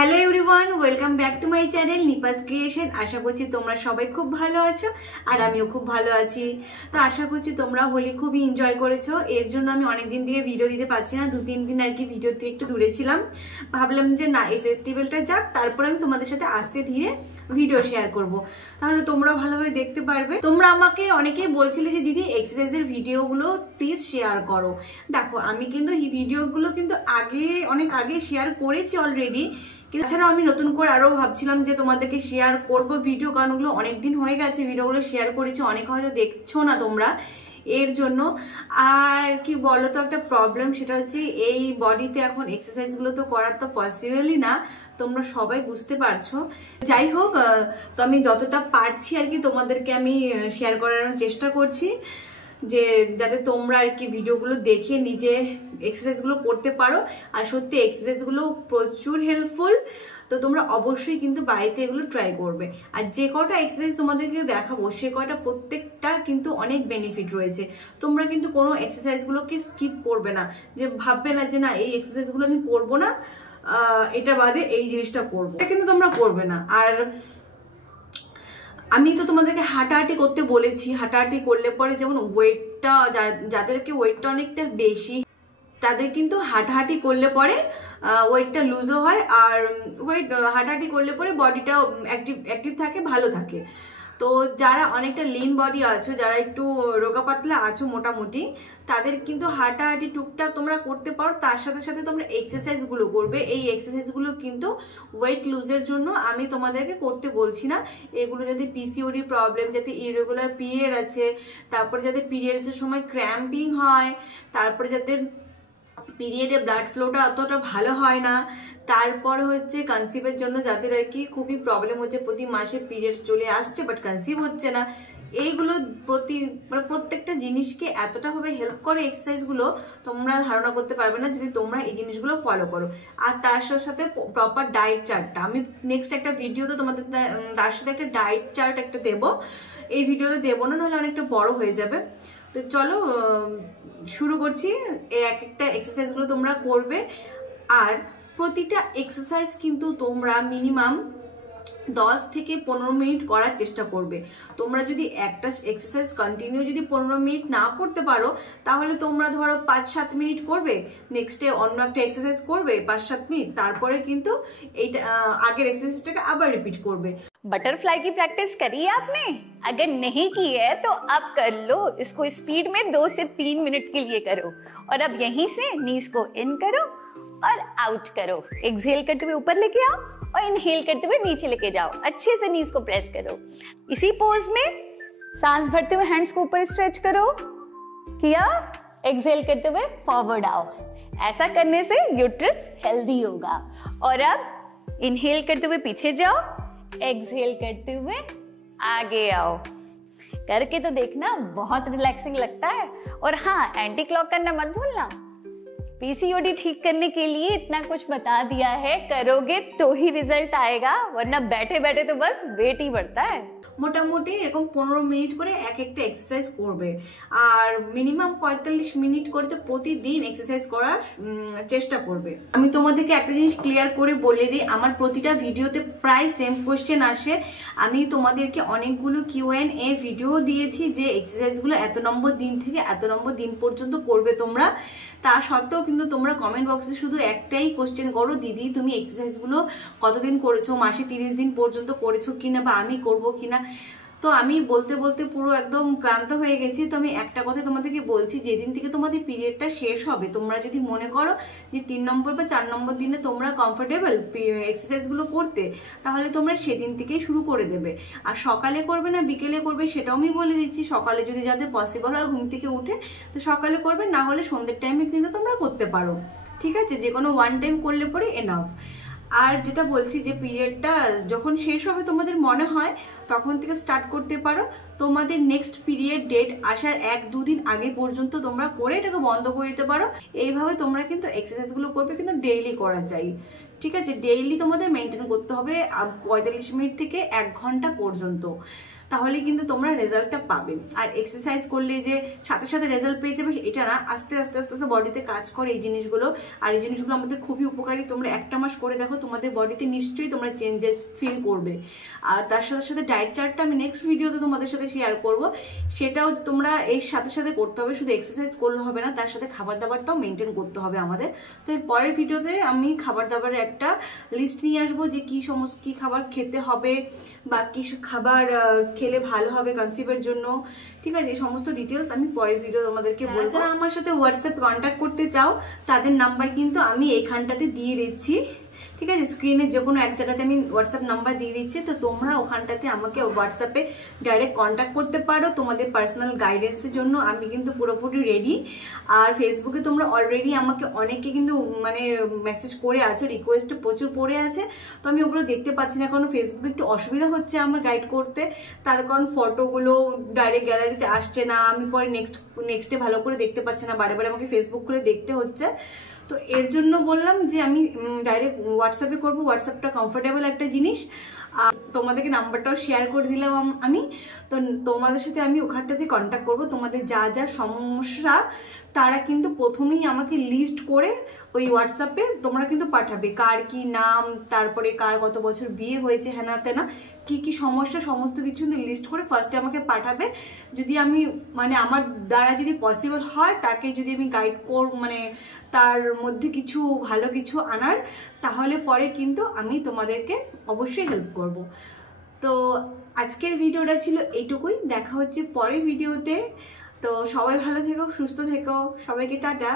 Hello everyone, welcome back to my channel নিপাস creation. আশা করছি তোমরা সবাই খুব ভালো আছো আর আমিও খুব ভালো আছি। তো আশা করছি তোমরা হোলি খুবই এনজয় করেছো। এর জন্য আমি অনেকদিন দিয়ে ভিডিও দিতে পারছি না, 2-3 দিন আর কি ভিডিও থেকে একটু দূরে ছিলাম। ভাবলাম যে না, এই ফেস্টিভ্যালটা যাক, তারপর আমি তোমাদের সাথে আস্তে ধীরে ভিডিও শেয়ার করব, তাহলে তোমরাও ভালোভাবে দেখতে পারবে। তোমরা আমাকে অনেকেই বলছিলে যে দিদি এক্সারসাইজের ভিডিওগুলো প্লিজ শেয়ার করো। দেখো, আমি কিন্তু এই ভিডিওগুলো কিন্তু অনেক আগে শেয়ার করেছি অলরেডি, কিন্তু এছাড়াও আমি নতুন করে আরো ভাবছিলাম যে তোমাদেরকে শেয়ার করব ভিডিও, কারণ ওগুলো অনেকদিন হয়ে গেছে ভিডিওগুলো শেয়ার করেছি, অনেক হয়তো দেখছো না তোমরা এর জন্য। আর কি বলতো, একটা প্রবলেম সেটা হচ্ছে এই বডিতে এখন এক্সারসাইজ গুলো তো করার তো পসিবলই না, তোমরা সবাই বুঝতে পারছো। যাই হোক, তো আমি যতটা পারছি আর কি তোমাদেরকে আমি শেয়ার করার চেষ্টা করছি, যে যাতে তোমরা আর কি ভিডিওগুলো দেখে নিজে এক্সারসাইজগুলো করতে পারো। আর সত্যি এক্সারসাইজগুলো প্রচুর হেল্পফুল, তো তোমরা অবশ্যই কিন্তু বাড়িতে এগুলো ট্রাই করবে। আর যে কটা এক্সারসাইজ তোমাদেরকে দেখাবো সে কয়টা প্রত্যেকটা কিন্তু অনেক বেনিফিট রয়েছে। তোমরা কিন্তু কোনো এক্সারসাইজগুলোকে স্কিপ করবে না, যে ভাববে না যে না এই এক্সারসাইজগুলো আমি করবো না, এটা বাদে এই জিনিসটা করবো, এটা কিন্তু তোমরা করবে না। আর আমি তো তোমাদেরকে হাঁটাহাঁটি করতে বলেছি, হাঁটাহাঁটি করলে পরে যেমন ওয়েটটা, যাদেরকে ওয়েটটা অনেকটা বেশি তাদের কিন্তু হাঁটাহাঁটি করলে পরে ওয়েটটা লুজও হয়, আর হাঁটাহাঁটি করলে পরে বডিটাও অ্যাক্টিভ থাকে, ভালো থাকে। তো যারা অনেকটা লিন বডি আছো, যারা একটু রোগা পাতলা আছো মোটামুটি, তাদের কিন্তু হাঁটাহাঁটি টুকটাক তোমরা করতে পারো, তার সাথে সাথে তোমরা এক্সারসাইজগুলো করবে। এই এক্সারসাইজগুলো কিন্তু ওয়েট লুজের জন্য আমি তোমাদেরকে করতে বলছি না। এগুলো যাতে পিসিওডি প্রবলেম, যাতে ইরেগুলার পিরিয়ড আছে, তারপরে যাতে পিরিয়ডসের সময় ক্র্যাম্পিং হয়, তারপরে যাতে পিরিয়ডে ব্লাড ফ্লোটা অতটা ভালো হয় না, তারপরে হচ্ছে কনসিভের জন্য যাদের আর কি খুবই প্রবলেম হচ্ছে, প্রতি মাসে পিরিয়ডস চলে আসছে বাট কনসিভ হচ্ছে না, এইগুলো প্রত্যেকটা জিনিসকে এতটা ভাবে হেল্প করে এক্সারসাইজগুলো, তোমরা ধারণা করতে পারবে না যদি তোমরা এই জিনিসগুলো ফলো করো। আর তার সাথে প্রপার ডায়েট চার্টটা আমি নেক্সট একটা ভিডিওতে তোমাদের তার সাথে একটা ডায়েট চার্ট একটা দেবো, এই ভিডিওতে দেবো না, নাহলে অনেকটা বড় হয়ে যাবে। তো চলো শুরু করছি। এক একটা এক্সারসাইজগুলো তোমরা করবে, আর প্রতিটা এক্সারসাইজ কিন্তু তোমরা মিনিমাম 10 থেকে 15 মিনিট করার চেষ্টা করবে। তোমরা যদি একটা এক্সারসাইজ কন্টিনিউ যদি 15 মিনিট না করতে পারো, তাহলে তোমরা ধরো 5-7 মিনিট করবে, নেক্সট ডে অন্য একটা এক্সারসাইজ করবে 5-7 মিনিট, তারপরে কিন্তু এইটা আগের এক্সারসাইজটাকে আবার রিপিট করবে। बटरफ्लाई की प्रैक्टिस करी है आपने? अगर नहीं की है तो अब कर लो। इसको स्पीड में 2 से 3 मिनट के लिए करो, और अब यहीं से नीज को इन करो और आउट करो। एक्सहेल करते हुए ऊपर लेके आओ और इनहेल करते हुए नीचे लेके जाओ। अच्छे से नीज को प्रेस करो। इसी पोज में सांस भरते हुए हैंड्स को ऊपर स्ट्रेच करो, किया, एक्सहेल करते हुए फॉरवर्ड आओ। ऐसा करने से यूट्रस हेल्दी होगा। और अब इनहेल करते हुए पीछे जाओ, एक्सहेल करते हुए आगे आओ। करके तो देखना, बहुत रिलैक्सिंग लगता है। और हाँ, एंटी क्लॉक करना मत भूलना। पीसीओडी ठीक करने के लिए इतना कुछ बता दिया है, करोगे तो ही रिजल्ट आएगा, वरना बैठे बैठे तो बस वेट ही बढ़ता है। মোটামুটি এরকম 15 মিনিট করে এক একটা এক্সারসাইজ করবে, আর মিনিমাম 45 মিনিট করে তো প্রতিদিন এক্সারসাইজ করার চেষ্টা করবে। আমি তোমাদেরকে একটা জিনিস ক্লিয়ার করে বলে দিই, আমার প্রতিটা ভিডিওতে প্রায় সেম কোশ্চেন আসে। আমি তোমাদেরকে অনেকগুলো Q&A ভিডিও দিয়েছি যে এক্সারসাইজগুলো এত নম্বর দিন থেকে এত নম্বর দিন পর্যন্ত করবে তোমরা। তা সত্ত্বেও কিন্তু তোমরা কমেন্ট বক্সে শুধু একটাই কোশ্চেন করো, দিদি তুমি এক্সারসাইজগুলো কতদিন করেছো, মাসে 30 দিন পর্যন্ত করেছো কিনা, বা আমি করবো কিনা। তো আমি বলতে বলতে পুরো একদম ক্লান্ত হয়ে গেছি। তো আমি একটা কথা তোমাদেরকে বলছি, যেদিন থেকে তোমাদের পিরিয়ডটা শেষ হবে, তোমরা যদি মনে করো যে 3 নম্বর বা 4 নম্বর দিনে তোমরা কমফোর্টেবল এক্সারসাইজগুলো করতে, তাহলে তোমরা সেদিন থেকেই শুরু করে দেবে। আর সকালে করবে না বিকেলে করবে সেটাও আমি বলে দিচ্ছি। সকালে যদি যাদের পসিবল হয় ঘুম থেকে উঠে, তো সকালে করবে, না হলে সন্ধ্যের টাইমে কিন্তু তোমরা করতে পারো, ঠিক আছে? যে কোনো ওয়ান টাইম করলে পরে এনাফ। আর যেটা বলছি যে পিরিয়ডটা যখন শেষ হবে তোমাদের মনে হয়, তখন থেকে স্টার্ট করতে পারো। তোমাদের নেক্সট পিরিয়ড ডেট আসার 1-2 দিন আগে পর্যন্ত তোমরা করে এটাকে বন্ধ করে দিতে পারো। এইভাবে তোমরা কিন্তু এক্সারসাইজগুলো করবে, কিন্তু ডেইলি করা চাই, ঠিক আছে? ডেইলি তোমাদের মেনটেন করতে হবে 45 মিনিট থেকে 1 ঘন্টা পর্যন্ত। তাহলে কিন্তু তোমরা রেজাল্টটা পাবে। আর এক্সারসাইজ করলে যে সাথে সাথে রেজাল্ট পেয়ে যাবে এটা না, আস্তে আস্তে আস্তে আস্তে বডিতে কাজ করে এই জিনিসগুলো। আর এই জিনিসগুলো আমাদের খুবই উপকারী। তোমরা একটা মাস করে দেখো, তোমাদের বডিতে নিশ্চয়ই তোমরা চেঞ্জেস ফিল করবে। আর তার সাথে সাথে ডায়েট চার্টটা আমি নেক্সট ভিডিওতে তোমাদের সাথে শেয়ার করব, সেটাও তোমরা এর সাথে সাথে করতে হবে। শুধু এক্সারসাইজ করলে হবে না, তার সাথে খাবার দাবারটাও মেনটেন করতে হবে আমাদের। তো এর পরের ভিডিওতে আমি খাবার দাবারের একটা লিস্ট নিয়ে আসবো, যে কি সমস্ত কি খাবার খেতে হবে বা কি খাবার খেলে ভালো হবে কনসিভের জন্য, ঠিক আছে? এই সমস্ত ডিটেলস আমি পরের ভিডিও তোমাদেরকে বলবো। যারা আমার সাথে হোয়াটসঅ্যাপে কন্ট্যাক্ট করতে চাও তাদের নাম্বার কিন্তু আমি এইখানটাতে দিয়ে দিচ্ছি, ঠিক আছে? স্ক্রিনে যে কোনো এক জায়গাতে আমি হোয়াটসঅ্যাপ নাম্বার দিয়ে দিচ্ছি, তো তোমরা ওখানটাতে আমাকে হোয়াটসঅ্যাপে ডাইরেক্ট কন্ট্যাক্ট করতে পারো তোমাদের পার্সোনাল গাইডেন্সের জন্য। আমি কিন্তু পুরোপুরি রেডি। আর ফেসবুকে তোমরা অলরেডি আমাকে অনেকে কিন্তু মানে মেসেজ করে আছো, রিকোয়েস্ট প্রচুর পড়ে আছে, তো আমি ওগুলো দেখতে পাচ্ছি না, কারণ ফেসবুকে একটু অসুবিধা হচ্ছে আমার গাইড করতে। তার কারণ ফটোগুলো ডাইরেক্ট গ্যালারিতে আসছে না, আমি পরে নেক্সটে ভালো করে দেখতে পাচ্ছি না, বারে বারে আমাকে ফেসবুক খুলে দেখতে হচ্ছে। তো এর জন্য বললাম যে আমি ডাইরেক্ট হোয়াটসঅ্যাপে করবো, হোয়াটসঅ্যাপটা কমফোর্টেবল একটা জিনিস। তোমাদেরকে নাম্বারটাও শেয়ার করে দিলাম আমি। তো তোমাদের সাথে আমি ওখানটাতে কন্ট্যাক্ট করবো। তোমাদের যা যা সমস্যা তারা কিন্তু প্রথমেই আমাকে লিস্ট করে ওই হোয়াটসঅ্যাপে তোমরা কিন্তু পাঠাবে, কার কি নাম, তারপরে কার কত বছর বিয়ে হয়েছে, হ্যানা তেনা কি কি সমস্যা সমস্ত কিছু লিস্ট করে ফার্স্টে আমাকে পাঠাবে। যদি আমি মানে আমার দ্বারা যদি পসিবল হয় তাকে যদি আমি গাইড মানে তার মধ্যে কিছু ভালো কিছু আনার, তাহলে পরে কিন্তু আমি তোমাদেরকে অবশ্যই হেল্প করব। তো আজকের ভিডিওটা ছিল এইটুকুই, দেখা হচ্ছে পরের ভিডিওতে। তো সবাই ভালো থেকো, সুস্থ থেকো, সবাইকে টাটা।